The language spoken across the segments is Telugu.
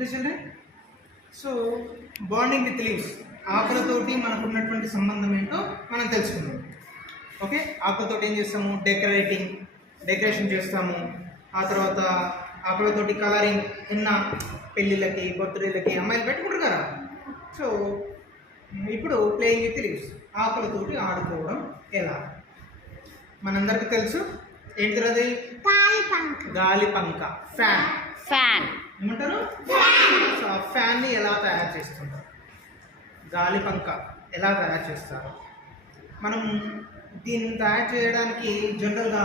Okay children. So bonding with leaves, ఆకులతోటి మనకు ఉన్నటువంటి సంబంధం ఏంటో మనం తెలుసుకుందాం. ఓకే, ఆకులతోటి ఏం చేస్తాము? డెకరేషన్ చేస్తాము. ఆ తర్వాత ఆకులతోటి కలరింగ్, పెళ్ళిళ్ళకి, బర్త్డేలకి అమ్మాయిలు పెట్టుకుంటారు కదా. సో ఇప్పుడు ప్లేయింగ్ విత్ లీవ్స్, ఆకులతోటి ఆడుకోవడం ఎలా మనందరికీ తెలుసు. ఏంటిది? అది గాలిపంక, ఫ్యాన్ ఏమంటారు? సో ఆ ఫ్యాన్ని ఎలా తయారు చేస్తుంటారు, గాలిపంక ఎలా తయారు చేస్తారు? మనం దీన్ని తయారు చేయడానికి జనరల్గా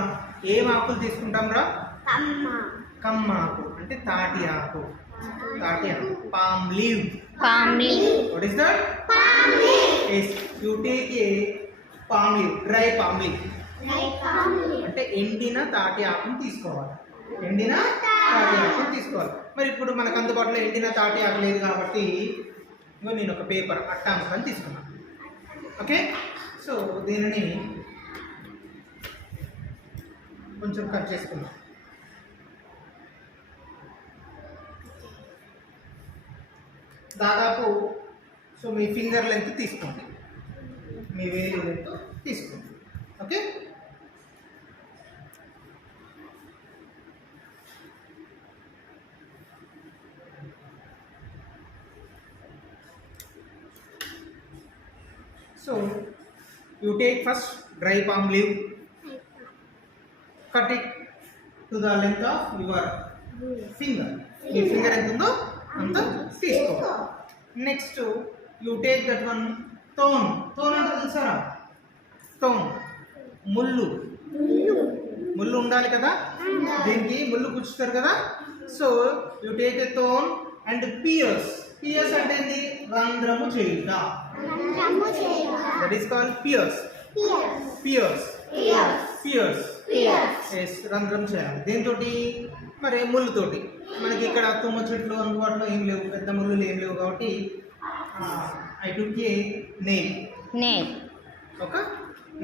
ఏం ఆకులు తీసుకుంటాం రా? కమ్మ ఆకు అంటే తాటి ఆకు. Palm leave. What is that? yes, you take a palm leaf, dry palm leaf. అంటే ఎండిన తాటి ఆకును తీసుకోవాలి. మరి ఇప్పుడు మనకు అందుబాటులో ఎండిన తాటి ఆకు లేదు కాబట్టి నేను ఒక పేపర్ అట్టాంశాన్ని తీసుకున్నాను. ఓకే, సో దీనిని కొంచెం కట్ చేసుకున్నాం. దాదాపు సో మీ ఫింగర్ లెంత్ తీసుకోండి, మీ వేలు లెంత్ తీసుకోండి. Okay, so you take first dry palm leaf, cut it to the length of your finger. Me finger ఎంత ఉందో అంత తీసుకో. Next you take that one thorn అంటే తెలుసారా? ముళ్ళు ఉండాలి కదా, దీనికి ముళ్ళు గుచ్చుతారు కదా. So you take a thorn and pierce అంటే ఏంటి? రంధ్రము చేయుట. That is called pierce. రంధ్రం చేయాలి. దేనితోటి? మరి ముళ్ళుతోటి. మనకి ఇక్కడ తుమ్మ చెట్లు అందుబాటులో ఏం లేవు, పెద్ద ముళ్ళు ఏం లేవు కాబట్టి ఐ టుక్ ఏ నెయిల్. ఒక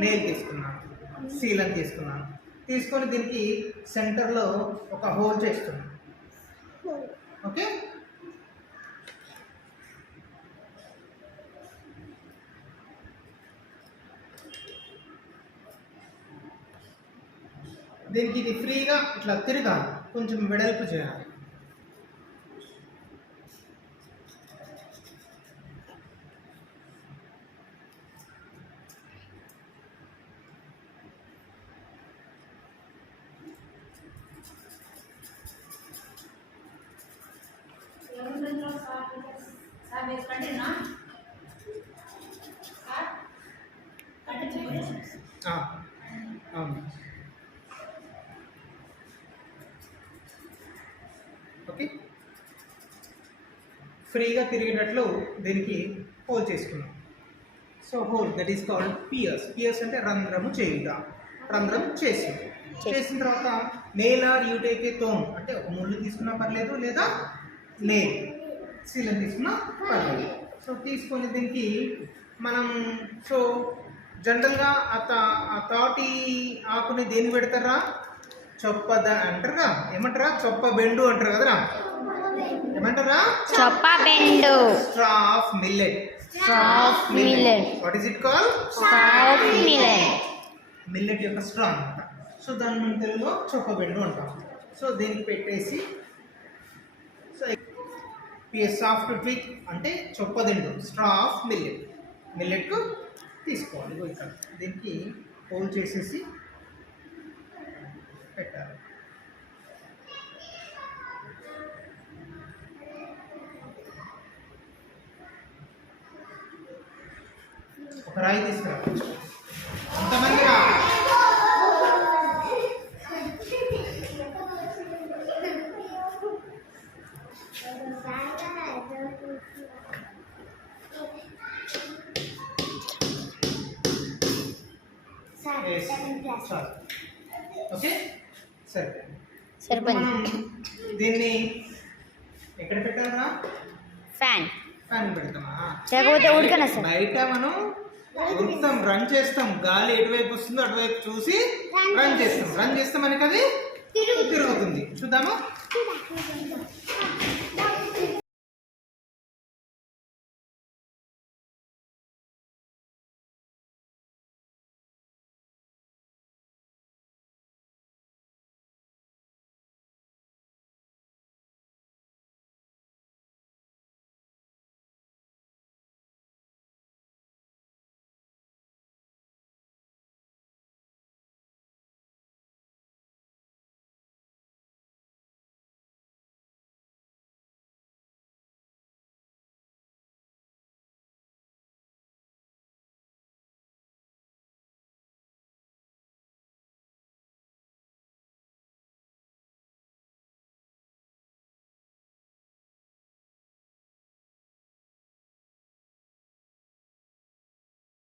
నెయిల్ తీసుకున్నాను, సీలం తీసుకున్నాను. తీసుకొని దీనికి సెంటర్లో ఒక హోల్ చేస్తున్నాను. ఓకే, దీనికి ఇది ఫ్రీగా ఇట్లా తిరగాలి, కొంచెం వెడల్పు చేయాలి. ఓకే, ఫ్రీగా తిరిగేటట్లు దీనికి హోల్ చేసుకున్నాం. So hole, that is called pierce అంటే రంధ్రము చేయుట. రంధ్రం చేసిన తర్వాత nail or you take a thorn అంటే ఒక ముళ్ళు తీసుకున్నా పర్లేదు, లేదా నెయిల్ సీలం తీసుకున్నా పర్లేదు. సో తీసుకొని దీనికి మనం సో జనరల్గా ఆ తాటి ఆకుని దేని పెడతారా? చొప్పద అంటారా? ఏమంటారా? చొప్ప బెండు అంటారు కదరా. ఏమంటారా? చొప్ప బెండు. Straw of millet. What is it call? Millet యొక్క స్ట్రా అనమాట. సో దాన్ని మన తెలుగులో చొప్ప బెండు అంటాం. సో దీనికి పెట్టేసి సో సాఫ్ట్ ట్విగ్ అంటే చొప్పదిండు, స్ట్రా ఆఫ్ మిల్లెట్ తీసుకోవాలి. ఇక్కడ దీనికి హోల్ చేసేసి పెట్టాలి. ఒక రాయి తీసుకురా. అంతమంది రా. ఓకే, సరే మనం దీన్ని ఎక్కడ పెట్టాలా? ఫ్యాన్ పెడతామా? బయట మనం ఉరుకుతాం, రన్ చేస్తాం. గాలి ఎటువైపు వస్తుందో అటువైపు చూసి రన్ చేస్తాం. మనకి అది తిరుగుతుంది. చూద్దామా?